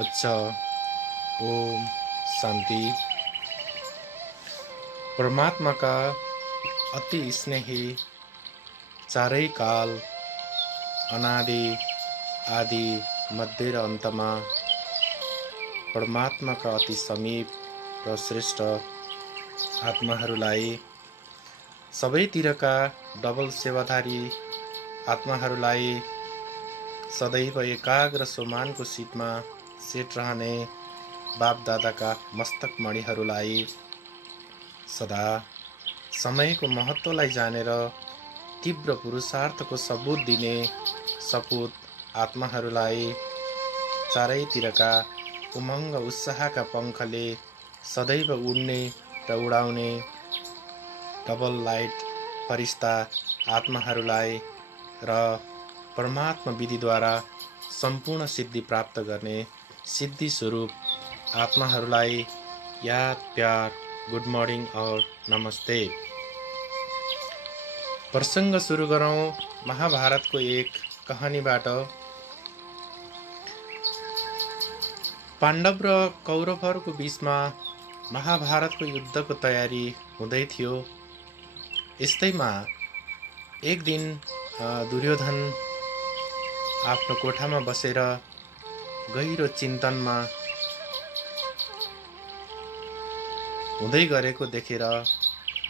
अच्छा। ओम शांति। परमात्मा का अति स्नेही, चारै काल, अनादि आदि मध्य र अन्तमा परमात्माका अति समीप र श्रेष्ठ आत्माहरूलाई, सबैतिरका डबल सेवाधारी आत्माहरूलाई, सदैव एकाग्र सोमानको सिटमा सेट रहने बाप दादाका मस्तक मणिहरूलाई, सदा समयको महत्त्वलाई जानेर तीव्र पुरुषार्थको सबूत दिने सपूत आत्माहरूलाई, चारैतिरका उमङ्ग उत्साहका पङ्खले सदैव उड्ने र उडाउने डबल लाइट फरिस्ता आत्माहरूलाई र परमात्मा विधिद्वारा सम्पूर्ण सिद्धि प्राप्त गर्ने सिद्धि स्वरूप आत्माहरूलाई याद, प्यार, गुड मर्निङ और नमस्ते। प्रसङ्ग सुरु गरौँ महाभारतको एक कहानीबाट। पाण्डव र कौरवहरूको बीचमा महाभारतको युद्धको तयारी हुँदै थियो। यस्तैमा एक दिन दुर्योधन आफ्नो कोठामा बसेर गहिरो चिन्तनमा हुँदै गरेको देखेर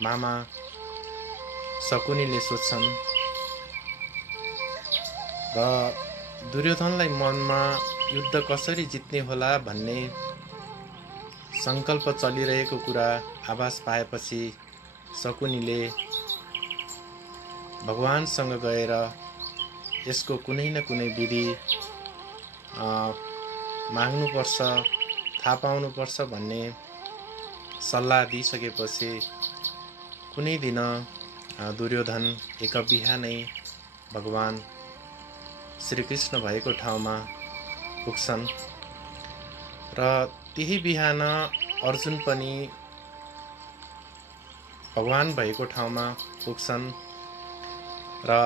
मामा शकुनीले सोध्छन् र दुर्योधनलाई मनमा युद्ध कसरी जित्ने होला भन्ने सङ्कल्प चलिरहेको कुरा आभास पाएपछि शकुनीले भगवानसँग गएर यसको कुनै न कुनै विधि माग्नुपर्छ, थाहा पाउनुपर्छ भन्ने सल्लाह दिइसकेपछि कुनै दिन दुर्योधन एक बिहानै भगवान श्रीकृष्ण भएको ठाउँमा पुग्छन् र त्यही बिहान अर्जुन पनि भगवान भएको ठाउँमा पुग्छन् र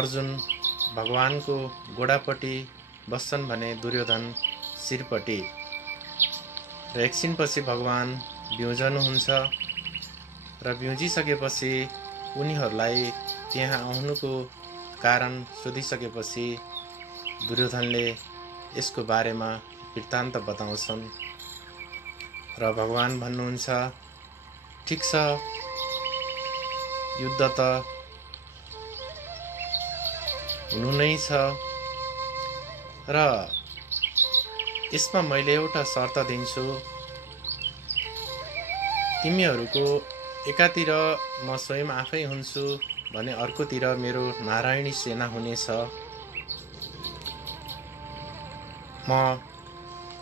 अर्जुन भगवानको गोडापट्टि बस्छन् भने दुर्योधन शिरपट्टि र एकछिनपछि भगवान बिउजनुहुन्छ र बिउजिसकेपछि उनीहरूलाई त्यहाँ आउनुको कारण सोधिसकेपछि दुर्योधनले यसको बारेमा वृत्तान्त बताउँछन् र भगवान भन्नुहुन्छ, ठिक छ, युद्ध त हुनु नै छ र यसमा मैले एउटा शर्त दिन्छु। तिमीहरूको एकातिर म स्वयं आफै हुन्छु भने अर्कोतिर मेरो नारायणी सेना हुनेछ। म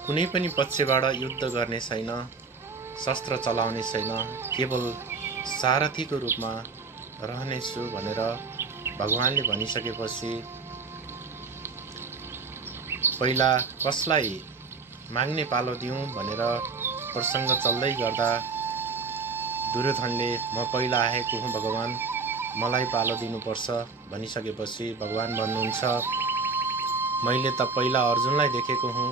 कुनै पनि पक्षबाट युद्ध गर्ने छैन, शस्त्र चलाउने छैन, केवल सारथीको रूपमा रहनेछु भनेर भगवानले भनिसकेपछि पहिला कसलाई माग्ने पालो दिउँ भनेर प्रसङ्ग चल्दै गर्दा दुर्योधनले म पहिला आएको हुँ भगवान, मलाई पालो दिनुपर्छ भनिसकेपछि भगवान भन्नुहुन्छ, मैले त पहिला अर्जुनलाई देखेको हुँ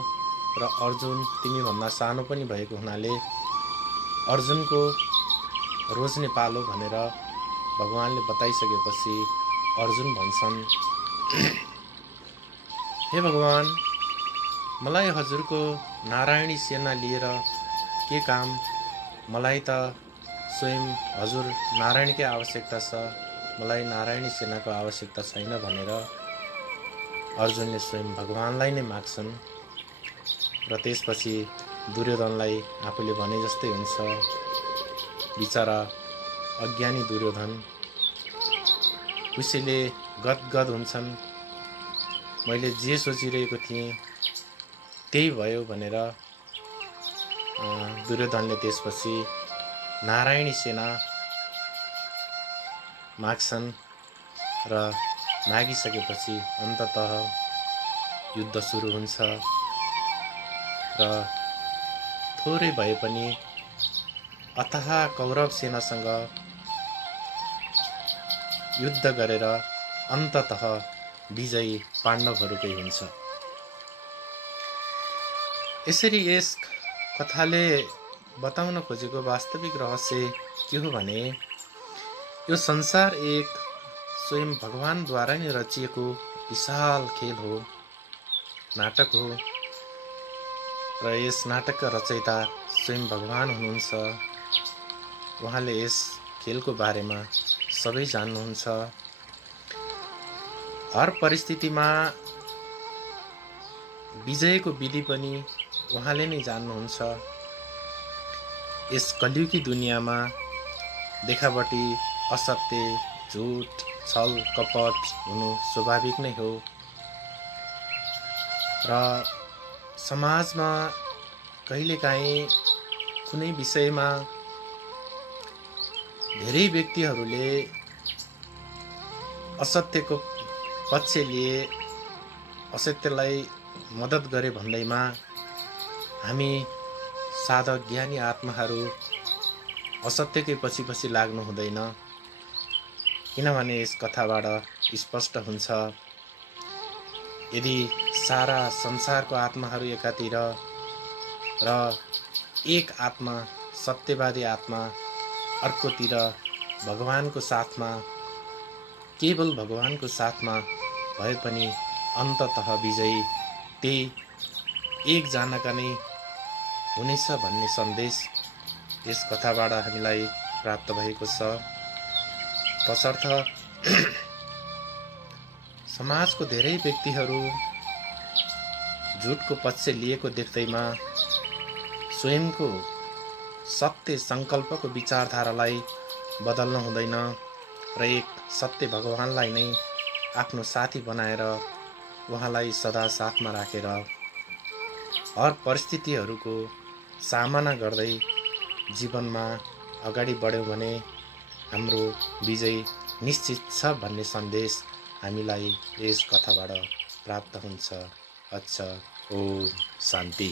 र अर्जुन तिमीभन्दा सानो पनि भएको हुनाले अर्जुनको रोज्ने पालो भनेर भगवानले बताइसकेपछि अर्जुन भन्छन्, हे भगवान, मलाई हजुरको नारायणी सेना लिएर के काम, मलाई त स्वयं हजुर नारायणकै आवश्यकता छ, मलाई नारायणी सेनाको आवश्यकता छैन भनेर अर्जुनले स्वयं भगवानलाई नै माग्छन् र त्यसपछि दुर्योधनलाई आफूले भने जस्तै हुन्छ। बिचरा अज्ञानी दुर्योधन खुसीले गदगद हुन्छन्, मैले जे सोचिरहेको थिएँ त्यही भयो भनेर दुर्योधनले त्यसपछि नारायणी सेना माग्छन् र मागिसकेपछि अन्ततः युद्ध सुरु हुन्छ र थोरै भए पनि अथाह कौरव सेनासँग युद्ध गरेर अन्ततः विजयी पाण्डवहरूकै हुन्छ। यसरी यस कथाले बताउन खोजेको वास्तविक रहस्य के हो भने यो संसार एक स्वयं भगवानद्वारा नै रचिएको विशाल खेल हो, नाटक हो र यस नाटकका रचयिता स्वयं भगवान हुनुहुन्छ। उहाँले यस खेलको बारेमा सबै जान्नुहुन्छ। हर परिस्थितिमा विजयको विधि पनि उहाँले नै जान्नुहुन्छ। यस कलियुगी दुनियाँमा देखावटी, असत्य, झुट, छल, कपट हुनु स्वाभाविक नै हो र समाजमा कहिलेकाहीँ कुनै विषयमा धेरै व्यक्तिहरूले असत्यको पक्ष लिए, असत्यलाई मद्दत गरे भन्दैमा हामी साधक ज्ञानी आत्माहरू असत्यकै पछि लाग्नु हुँदैन। किनभने यस कथाबाट स्पष्ट हुन्छ, यदि सारा संसारको आत्माहरू एकातिर र एक आत्मा, सत्यवादी आत्मा अर्कोतिर भगवानको साथमा, केवल भगवानको साथमा भए पनि अन्ततः विजयी त्यही एकजनाका नै हुनेछ भन्ने सन्देश यस कथाबाट हामीलाई प्राप्त भएको छ। तसर्थ समाजको धेरै व्यक्तिहरू झुटको पक्ष लिएको देख्दैमा स्वयंको सत्य सङ्कल्पको विचारधारालाई बदल्न हुँदैन र एक सत्य भगवानलाई नै आफ्नो साथी बनाएर उहाँलाई सदा साथमा राखेर हर परिस्थितिहरूको सामना गर्दै जीवनमा अगाडि बढ्यौँ भने हाम्रो विजय निश्चित छ भन्ने सन्देश हामीलाई यस कथाबाट प्राप्त हुन्छ। अच्छा, ओम शान्ति।